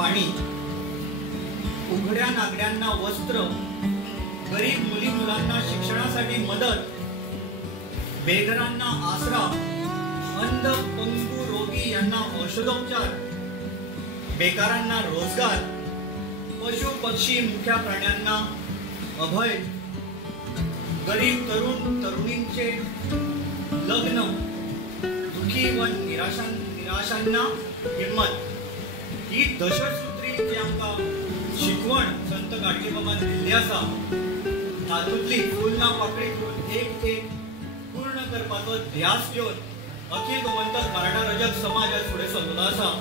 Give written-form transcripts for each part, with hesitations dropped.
पाणी, उघड्या नागड्यांना वस्त्र, गरीब मुली मुलांना शिक्षणासाठी मदत, बेघरांना आसरा, अंध पंगू रोगी यांना औषधोपचार, बेकारांना रोजगार, पशु पक्षी मुख्या प्राण्यांना अभय, गरीब तरुण तरुणींचे लग्न, दुखी व निराशांना हिम्मत, ही दशसूत्री जी आमकां शिकवण संत गाडगे बाबान दिल्ली आसा तातूंतली फूल ना पाकळी करून एक पूर्ण करपाचो ध्यास घेवन अखिल गोमंतक मराठा रजक समाज आज फुडें सरलो आसा.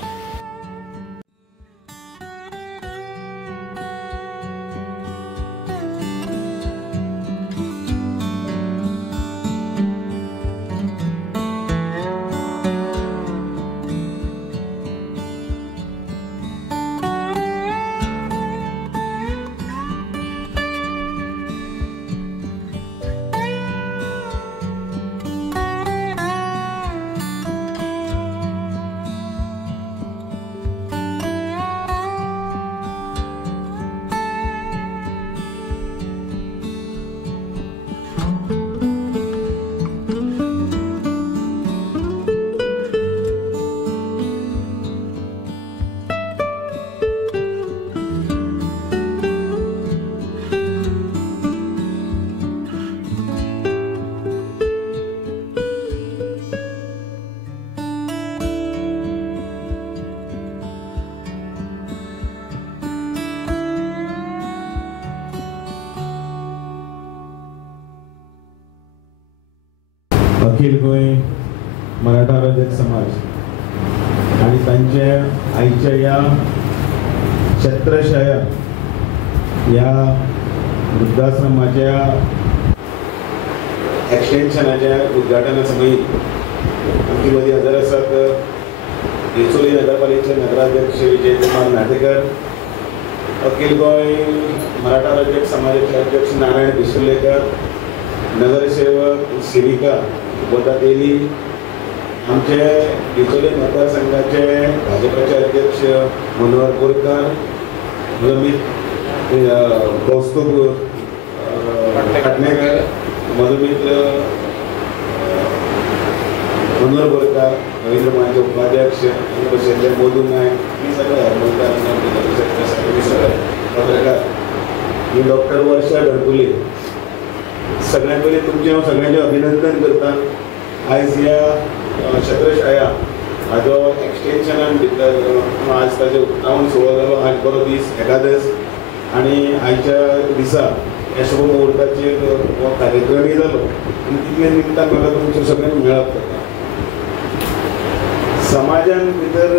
अखिल गोय मराठा रजक समाज आणि त्यांच्या आईच्या या छत्रछाया या वृद्धाश्रमाच्या एक्सटेन्शनाच्या उद्घाटना समयी आमची मदीं हजर आसात येचोली नगरपालिकेचे नगराध्यक्ष विजय कुमार नाटेकर, अखिल गोय मराठा रजक समाजाचे अध्यक्ष नारायण बिसुर्लेकर, नगरसेवक सेविका बोधा तेली, आमचे बिचोली मतदारसंघाचे भाजपाचे अध्यक्ष मनोहर बोरकार, कौस्तुभ काटणेकर, मधुमित्र मनोहर बोरकार, रवींद्र मानचे उपाध्यक्ष, शैलेश मोदू नायक, मी सगळे पत्रकार, मी डॉक्टर वर्षा गडकुले. सगळ्यात पहिले तुमचे हांव सगळ्यांचे अभिनंदन करता. आयज ह्या छत्रछाया हाजो एक्सटेन्शनान भितर आज ताजे उक्तावण सुरू जालो. आज बरो दीस एकादस आणि आयच्या दिसा ह्या शुभ मुहूर्ताचेर हो कार्यक्रमय जालो आनी तितले निमतान म्हाका तुमचे सगळ्यांक मेळप जाता. समाजान भितर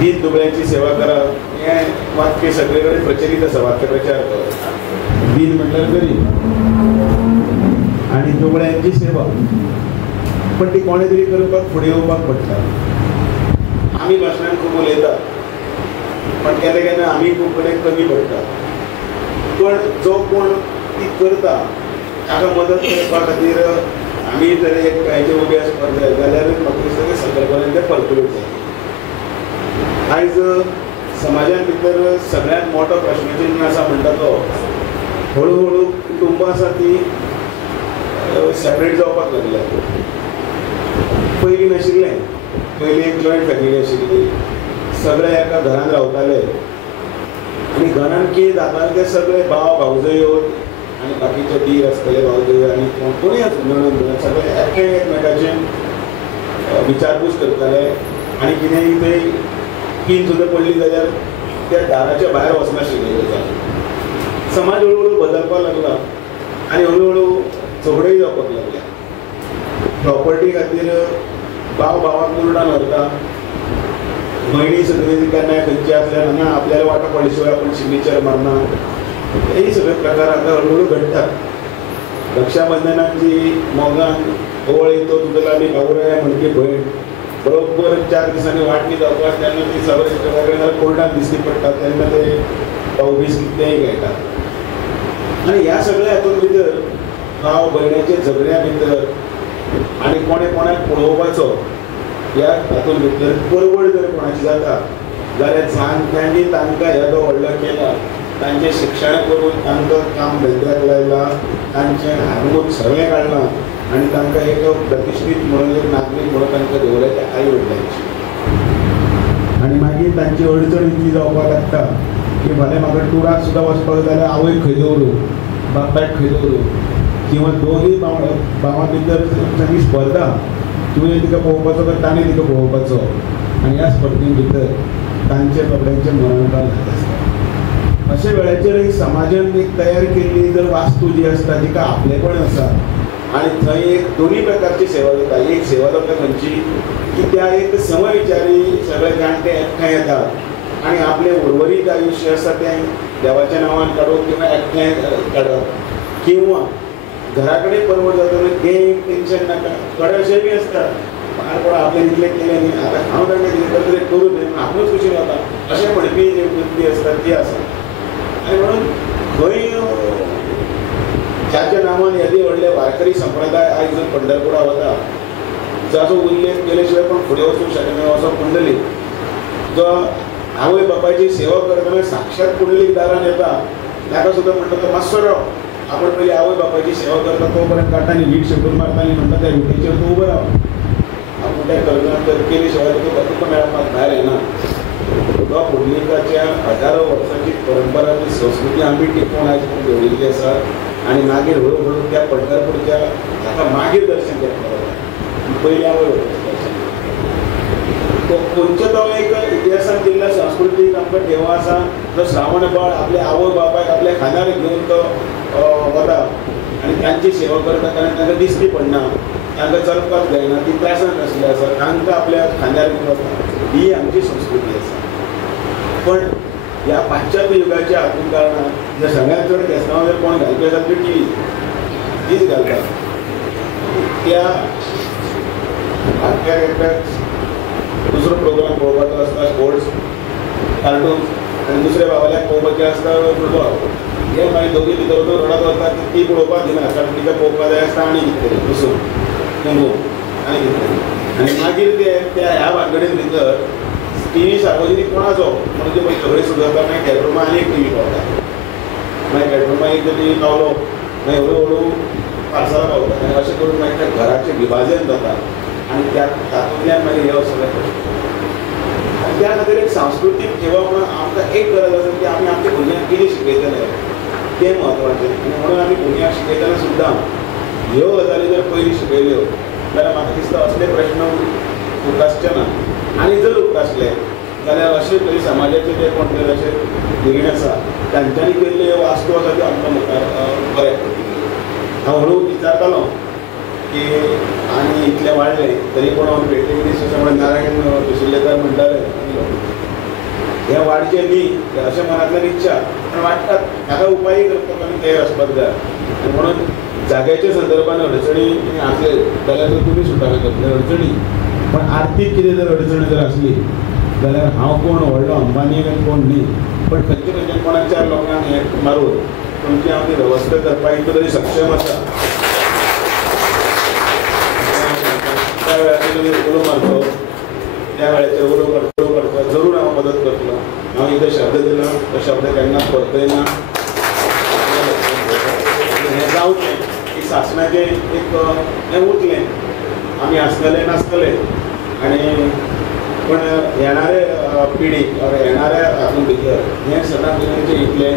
दीन दुबळ्यांची सेवा करप हें वाक्य सगळे कडेन प्रचलीत आसा. वाक्य प्रचार करप दीन म्हटल्यार गरीब आणि दुबळ्यांची सेवा, पण ती कोणे तरी करपाक फुडें येवपाक पडटा. आमी भाशणान खूब उलयता पण केन्ना केन्ना आमी खूब कडेन कमी पडटा. पण जो कोण ती करता ताका मदत करपा खातीर आमी जर एक कांयचे उबे आसपाक जाय जाल्यार म्हाका दिसता की संकल्पनेन तें फलफलीत जाता. आयज समाजान भितर सगळ्यांत मोठो प्रश्न आसा म्हणटा तो हळू कुटुंबां आसा ती सेपरेट जावपाक लागल्या. पयलीं नाशिल्लें, पयलीं एक जॉयंट फॅमिली आशिल्ली, सगळे एका घरान रावताले आनी घरान कितें जातालें ते सगळे भाव भावजयो आनी बाकीचे दीर आसतले भावजयो आनी कोणूय नणंद सगळे एकमेकाचें विचारपूस करताले आनी कितेंय थंय कीन सुद्दां पडली जाल्यार त्या दाराच्या भायर वचनाशिल्ले. समाज हळूहळू बदलपाक लागला आनी हळूहळू झगडोय जावपाक लागल्या. प्रॉपर्टी खातीर भाव भावाक मुरडान व्हरता, भयणी सगळी केन्नाय खंयची आसल्यार हांगा आपल्याला वांटो पडले शिवाय आपण सिग्नेचर मारना. हे सगळे प्रकार आतां हळूहळू घडटात. रक्षाबंधनाक जी मोगान ओवळ येतो तुगेलो आमी भावराय म्हणटी भयण बरोबर 4 दिसांनी वांटणी जावपाक तेन्ना ती सगळे कोर्टात दिसली पडटा तेन्ना ते भाऊबीज तेंय खेळटात. आनी ह्या सगळ्या हातूंत भितर भाव भयणीचे झगड्या भितर आनी कोणे कोणाक पळोवपाचो या तातूंत भितर परवड जर कोणाची जाता जाल्यार जाणट्यांनी तांकां येदो व्हडलो केला, तांचें शिक्षण करून तांकां काम धंद्याक लायलां, तांचें हाडून सगळें काडलां आनी तांकां एक प्रतिश्ठीत म्हणून एक नागरीक म्हणून तांकां दवरलें त्या आई वडिलांची. आनी मागीर तांची अडचण इतली जावपाक लागता की फाल्यां म्हाका टुराक सुद्दां वचपाक जाल्यार आवयक खंय दवरूं, बापायक खंय दवरूं, किंवा दोनूय भावां भितर तांची स्पर्धा, तुवें तिका पळोवपाचो काय ताणें तिका पळोवपाचो, आनी ह्या स्पर्धे भितर तांचे बाबड्यांचें मरणकाल जाता आसता. अशे वेळाचेर एक समाजान एक तयार केल्ली जर वास्तू जी आसता तिका आपलेपण आसा आनी थंय एक दोनूय प्रकारची सेवा जाता. एक सेवा जाता खंयची की त्या एक समविचारी सगळे जाणटे एकठांय येतात आनी आपलें उर्वरीत आयुश्य आसा तें देवाच्या नांवान काडप किंवा एकठांय काडप, किंवा घरा कडेन परवड जाता तें टेन्शन नाका. थोडे अशें बी आसता कोण आपलें इतलें केलें न्ही आतां हांव तांकां कितें तरी करूं न्ही आपूणच खुशी जाता अशें म्हणपी जी वृत्ती आसता ती आसा. आनी म्हणून खंय ज्याच्या नांवान येदे व्हडले वारकरी संप्रदाय आयज जर पंढरपुरा वता जाचो उल्लेख केले शिवाय पण फुडें वचूंक शकना असो पुंडलीक जो आवय बापायची सेवा करतना साक्षात पुंडलीक दारान येता, ताका सुद्दां म्हणटा तो मातसो राव, आपण पयलीं आवय बापायची सेवा करता तो पर्यंत काडटानी वीट शेपून मारतानी म्हणटा त्या विटेचेर तूं उबो राव, आपूण तें करना तर केली शिवाय तुका मेळपाक भायर येना. तो पुंडलिकाच्या हजारो वर्सांची परंपरा ती संस्कृती आमी टिकोवन आयज दवरिल्ली आसा आनी मागीर हळू त्या पंढरपूरच्या ताका मागीर दर्शन घेतलें वता. पयलीं आवय बापायचें दर्शन खंयचो तो एक इतिहासान दिल्ल्या संस्कृतीक आमकां ठेवो आसा जो श्रावण बाळ आपल्या आवय बापायक आपल्या खांदार घेवन तो वता आनी तांची सेवा करता कारण तांकां दिश्टी पडना, तांकां चलपाक जायना, ती त्रासान आसली आसा, तांकां आपल्या खांद्यार घेवन वता. ही आमची संस्कृती आसा. पण ह्या पाश्चात्य युगाच्या हातूंत कारणान जे सगळ्यांत चड केसनांव जर कोण घालपी आसा ती टी व्ही तीच घालता. त्या आख्याक एकट्याक दुसरो प्रोग्राम पळोवपाचो आसता स्पोर्ट्स कार्टून्स आनी दुसऱ्या बाबाल्याक पळोवपाचें आसता फुटबॉल. हे मागीर दोगी भितर वचून रडत वता की ती पळोवपाक दिना कारण तिका पळोवपाक जाय आसता आनी कितें तरी बसून कुंभून आनी कितें तरी. आनी मागीर ते त्या ह्या भानगडीन भितर टी व्ही सार्वजनीक कोणाचो म्हणून ते पयलीं झगडे सुरू जाता. मागीर बेडरुमा आनी एक टी व्ही पावता, मागीर बेडरुमा एक टी व्ही पावलो मागीर हळू हळू पार्सलां पावता आनी अशें करून मागीर त्या घराचें विभाजन जाता आनी त्या तातूंतल्यान मागीर हे सगळें करता. आनी त्या खातीर एक सांस्कृतीक ठेवप म्हणून आमकां एक गरज आसा की आमी आमच्या भुरग्यांक कितें शिकयतले तें म्हत्वाचें. आनी म्हणून आमी भुरग्यांक शिकयतना सुद्दां ह्यो गजाली जर पयलीं शिकयल्यो जाल्यार म्हाका दिसता असले प्रश्न उप्रासचे ना. आनी जर उप्रासले जाल्यार अशें तरी समाजाचे जे कोण तरी अशे भुरगे आसा तांच्यांनी केल्ल्यो ह्यो वास्तू आसा त्यो आमकां मुखार बरें पडटल्यो. हांव हळू विचारतालो की आनी इतलें वाडलें तरी पूण हांव भेटे मिनिस्टर नारायण कुशिल्लेकर म्हणटाले हें वाडचें न्ही अशें मनांतल्यान इच्छा पूण वाडटात ताका उपाय करपाक आमी तयार आसपाक जाय. आनी म्हणून जाग्याच्या संदर्भान अडचणी आसले जाल्यार तुमी सुटावे करतले अडचणी. पण आर्थीक कितें जर अडचण जर आसली जाल्यार हांव कोण व्हडलो अंबानी कोण न्ही पण खंयचे कोणाक 4 लोकांक हें मारून तुमची हांव ती वेवस्था करपाक इतलो तरी सक्षम आसा. त्या वेळाचेर तुमी उलो मारचो, त्या वेळाचेर उलो करचो, जरूर हांव मदत करतलो. हांव इतलो शब्द दिलो तो शब्द केन्नाच परतयना. हें जावचें की शासनाचें एक हें उरलें आमी आसतले नासतले आनी पण येणारे पिढीक येणाऱ्या हातूंत भितर हें सदांच इतलें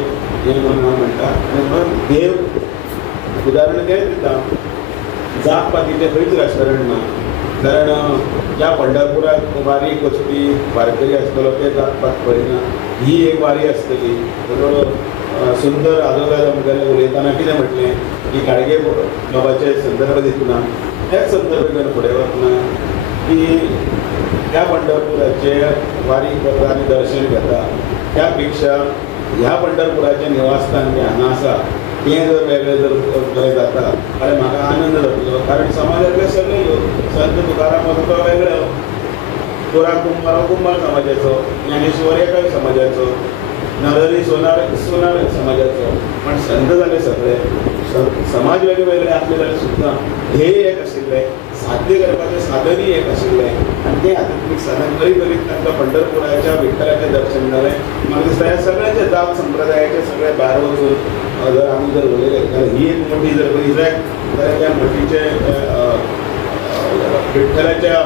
हें म्हणून हांव म्हणटा. आनी म्हणून देव उदाहरण तेंच दिता जात पातीचें खंयच रेस्टॉरंट ना कारण ज्या पंढरपुराक वारीक वचपी वारकरी आसतलो ते जात पात पळयना. ही एक वारी आसतली. सुंदर आजोबाय आमगेले उलयतना कितें म्हटलें की गाडगे बाबाचे संदर्भ दितना हेच संदर्भ घेवन फुडें वतना की त्या पंढरपुराचे वारीक वता आनी दर्शन घेता त्या पेक्षा ह्या पंढरपुराचें निवासस्थान जें हांगा आसा तें जर वेगळें जर खंय जाता जाल्यार म्हाका आनंद जातलो. कारण समाजातले सगळे लोक संत तुकाराम वता तो वेगळो, तुरा कुंभार कुंभार समाजाचो, ज्ञानेश्वर एकाय समाजाचो, नरहरी सोनार समाजाचो. पण संत जाले सगळे समाज वेगळे वेगळे आसले जाल्यार सुद्दां ध्येय एक आशिल्लें साध्य करपाचें साधनय एक आशिल्लें आनी तें आध्यात्मीक साधन करीत करीत तांकां पंढरपुराच्या विठ्ठलाचें दर्शन जालें. म्हाका दिसता ह्या सगळ्यांचे जात संप्रदायाचे सगळे भायर वचून जर आमी जर उलयले जाल्यार ही एक मोठी जर करी जाय जाल्यार त्या मोठीचे विठ्ठलाच्या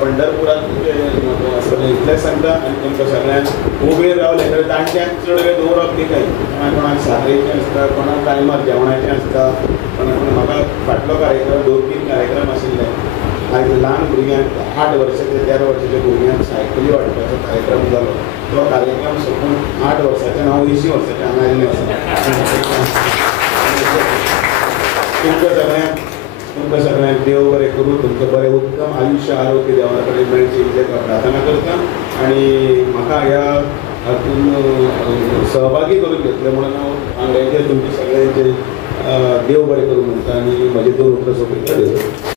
पंढरपुरात जे म्हत्व आसतलें इतलें सांगता आनी तुमकां सगळ्यांक उबेर रावले जाल्यार जाणट्यांक चड वेळ दवरप न्ही काय. कोणाक साखरेचें आसता, कोणाक टायमार जेवणाचें आसता, कोणाक म्हाका फाटलो कार्यक्रम 2-3 कार्यक्रम आशिल्ले. आयज ल्हान भुरग्यांक 8 वर्साचे 13 वर्साच्या भुरग्यांक सायकली वाटपाचो कार्यक्रम जालो. तो कार्यक्रम सोंपून 8 वर्साचे हांव 80 वर्साचें हांगा आयिल्लें आसा. तुमकां सगळ्यांक देव बरें करूं, तुमकां बरें उत्तम आयुश्य आरोग्य देवा कडेन मेळचें इतलें प्रार्थना करता. आनी म्हाका ह्या हातून सहभागी करून घेतले म्हणून हांव हांवें तुमचे सगळ्यांचे देव बरें करूं म्हणटा आनी म्हजे 2 उतरां सोंपयता.